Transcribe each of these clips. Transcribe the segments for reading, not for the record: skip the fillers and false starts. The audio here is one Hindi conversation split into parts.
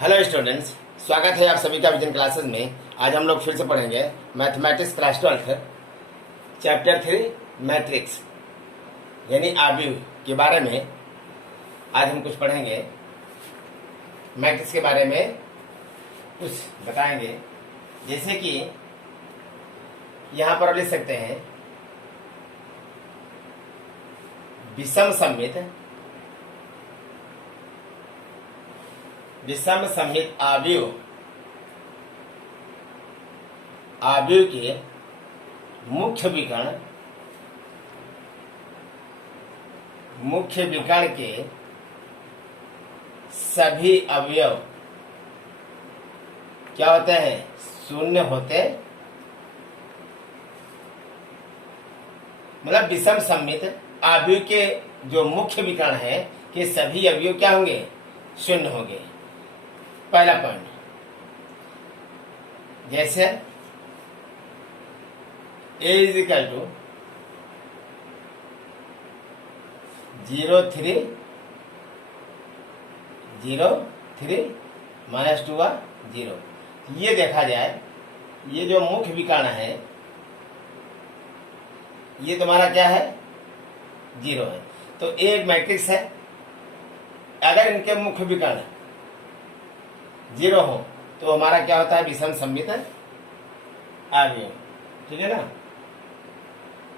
हेलो स्टूडेंट्स, स्वागत है आप सभी का विजन क्लासेस में। आज हम लोग फिर से पढ़ेंगे मैथमेटिक्स क्लास 12 चैप्टर 3 मैट्रिक्स यानी आव्यूह के बारे में। आज हम कुछ पढ़ेंगे, मैट्रिक्स के बारे में कुछ बताएंगे। जैसे कि यहाँ पर लिख सकते हैं विषम सममित आव्यूह के मुख्य विकर्ण के सभी अवयव क्या होते हैं? शून्य होते। मतलब विषम सममित आव्यूह के जो मुख्य विकर्ण है कि सभी अवयव क्या होंगे? शून्य होंगे। पहला पॉइंट, जैसे a is equal to 0 3 minus 2 0। ये देखा जाए, ये जो मुख्य विकर्ण है ये तुम्हारा क्या है? 0 है। तो एक मैट्रिक्स है, अगर इनके मुख्य विकर्ण 0 हो तो हमारा क्या होता है? विषम सममित आव्यूह। ठीक है ना?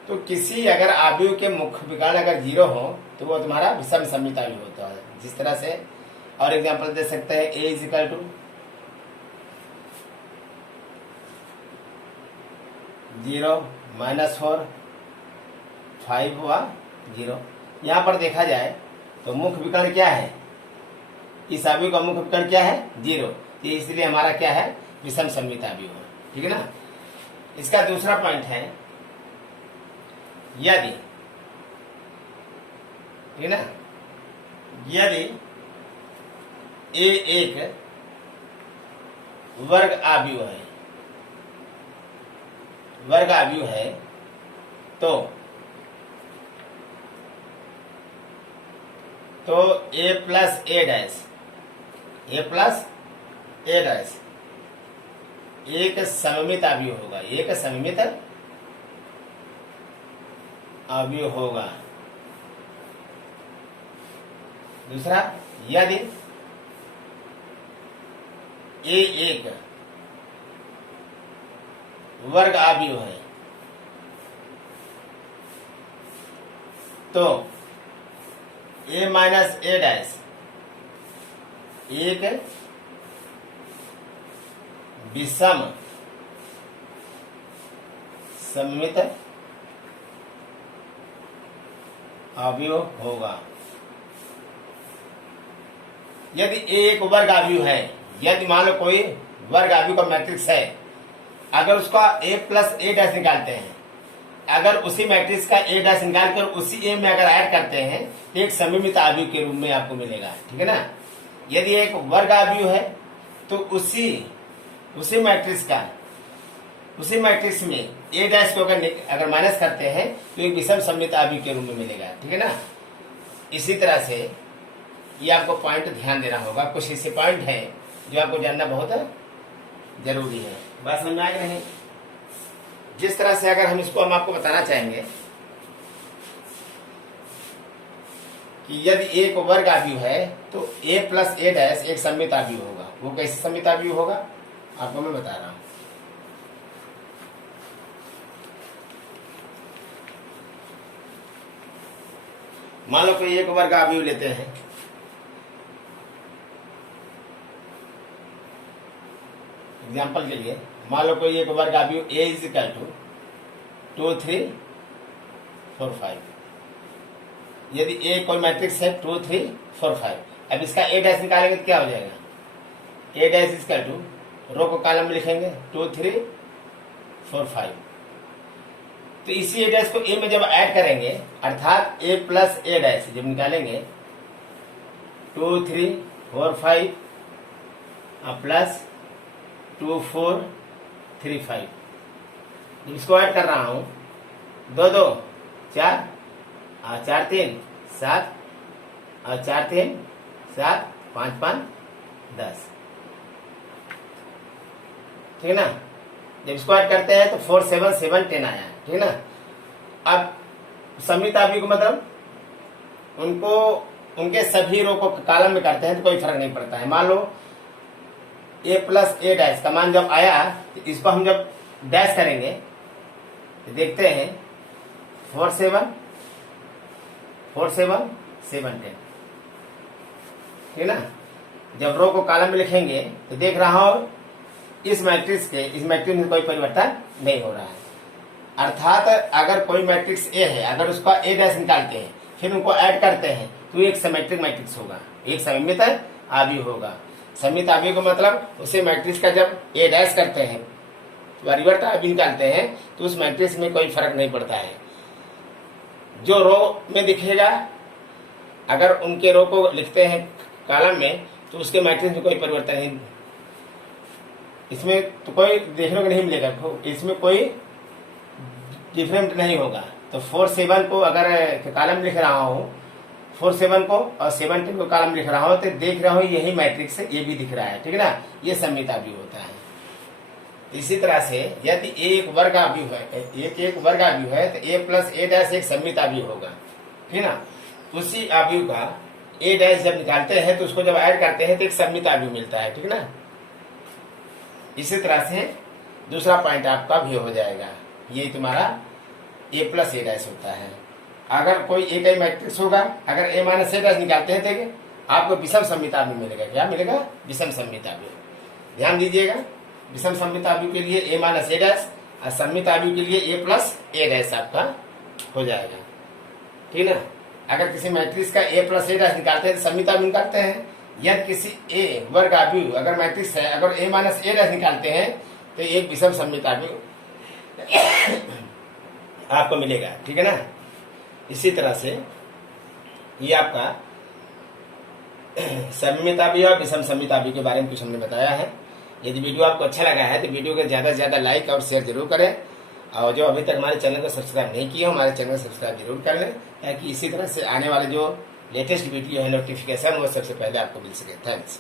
तो किसी अगर आव्यूह के मुख्य विकर्ण अगर 0 हो तो वो तुम्हारा विषम सममित आव्यूह होता है। जिस तरह से और एग्जांपल दे सकते हैं, a is equal to 0 minus 4 5 हुआ 0। यहाँ पर देखा जाए तो मुख्य विकर्ण क्या है? इस आव्यूह का मुख्य विकर्ण क्या है? 0। तो इसलिए हमारा क्या है? विषम सममित आव्यूह। ठीक है ना? इसका दूसरा पॉइंट है, यदि ठीक है ना, यदि a एक वर्ग आव्यूह है तो a प्लस a डैश एक सममित आव्यूह होगा। एक सममित आव्यूह होगा। दूसरा, यदि a एक वर्ग आव्यूह है तो a माइनस a डैश एक विषम सममित आव्यूह होगा। यदि एक वर्ग आव्यूह है, यदि मान लो कोई वर्ग आव्यूह का मैट्रिक्स है, अगर उसका a प्लस a डैश निकालते हैं, अगर उसी मैट्रिक्स का a डैश निकाल कर उसी a में अगर ऐड करते हैं तो एक सममित आव्यूह के रूप में आपको मिलेगा। ठीक है ना? यदि एक वर्ग आव्यूह है तो उसी मैट्रिक्स में a डैश को अगर माइनस करते हैं तो एक विषम सममित आव्यूह के रूप में मिलेगा। ठीक है ना? इसी तरह से ये आपको पॉइंट ध्यान देना होगा। कुछ ऐसे पॉइंट हैं जो आपको जानना बहुत जरूरी है। बात समझ में आ गई नहीं? जिस तरह से अगर हम आपको बताना चाहेंगे कि यदि एक वर्ग आव्यूह है तो a प्लस a डैश एक सममित आव्यूह होगा। वो कैसे सममित आव्यूह होगा आपको मैं बता रहा हूं। मान लो कोई एक वर्ग आव्यूह लेते हैं, एग्जाम्पल के लिए मान लो कोई एक वर्ग आव्यूह a इज इक्वल टू 2 3 4 5। यदि a कोई मैट्रिक्स है 2 3 4 5, अब इसका a डैश निकालेंगे तो क्या हो जाएगा? a dash is equal to, row को कॉलम में लिखेंगे 2 3 4 5। तो इसी a डैश को a में जब ऐड करेंगे, अर्थात a प्लस a डैश जब निकालेंगे 2 3 4 5 प्लस 2 4 3 5, इसको ऐड कर रहा हूं 2 2 4 और 4 3 7 और 4 3 7 5 5 10। ठीक है ना। जब इसको ऐड करते हैं तो 4 7 7 10 आया, ठीक है ना। अब सममिताभी को मतलब उनको उनके सभी रो को कॉलम में करते हैं तो कोई फर्क नहीं पड़ता है। मान लो a प्लस ए डैश का मान जब आया तो इसको हम जब डैश करेंगे तो देखते हैं 4 7 4 7 7 10, ठीक है ना। जब रो को कॉलम में लिखेंगे तो देख रहा हूं इस मैट्रिक्स में कोई परिवर्तन नहीं हो रहा है। अर्थात अगर कोई मैट्रिक्स ए है, अगर उसका ए डैश निकालते हैं फिर उनको ऐड करते हैं तो एक सिमेट्रिक मैट्रिक्स होगा, एक सममित आव्यूह होगा। सममित आव्यूह का मतलब उसे मैट्रिक्स का जब ए डैश करते हैं परिवर्त आव्यूह निकालते हैं तो उस मैट्रिक्स में कोई फर्क नहीं पड़ता है। जो रो में दिखेगा अगर उनके रो को लिखते हैं कॉलम में तो उसके मैट्रिक्स में कोई परिवर्तन नहीं, इसमें तो कोई देखने को नहीं मिलेगा, इसमें कोई डिफरेंट नहीं होगा। तो 4 7 को अगर कॉलम लिख रहा हूँ 4 7 को और 7 10 को कॉलम लिख रहा हूँ तो देख रहा हूँ यही मैट्रिक्स है, ये भी दिख रहा है, ठीक है ना। ये सममित आव्यूह होता है। इसी तरह से यदि एक वर्ग आव्यूह है, एक वर्ग आव्यूह है तो a प्लस ए डैश एक सममित आव्यूह होगा, ठीक है ना। उसी आव्यूह का ए डैश जब निकालते हैं तो उसको जब ऐड करते हैं तो एक सममित आव्यूह मिलता है, ठीक है ना। इसी तरह से दूसरा पॉइंट आपका भी हो जाएगा, ये तुम्हारा a प्लस ए डैश होता है। अगर कोई एक ही मैट्रिक्स होगा, अगर a माइनस ए डैश निकालते हैं तो आपको विषम सममित आव्यूह मिलेगा। क्या मिलेगा? विषम सममित आव्यूह। ध्यान दीजिएगा, विषम सममित आव्यूह के लिए a माइनस ए डैश और सममित आव्यूह के लिए a प्लस ए डैश आपका हो जाएगा, ठीक है ना। अगर किसी मैट्रिक्स का a प्लस ए डैश निकालते हैं तो सममित आव्यूह निकालते हैं। यदि किसी a वर्ग आव्यूह अगर मैट्रिक्स है, अगर a माइनस ए डैश निकालते हैं तो एक विषम सममित आव्यूह आपको मिलेगा, ठीक है ना। इसी तरह से ये आपका सममित आव्यूह और विषम सममित आव्यूह के बारे में कुछ हमने बताया है। यदि वीडियो आपको अच्छा लगा है तो वीडियो को ज्यादा से ज्यादा लाइक और शेयर जरूर करें, और जो अभी तक हमारे चैनल को सब्सक्राइब नहीं किया हमारे चैनल को सब्सक्राइब जरूर कर लें, ताकि इसी तरह से आने वाले जो लेटेस्ट वीडियो है नोटिफिकेशन वो सबसे पहले आपको मिल सके। थैंक्स।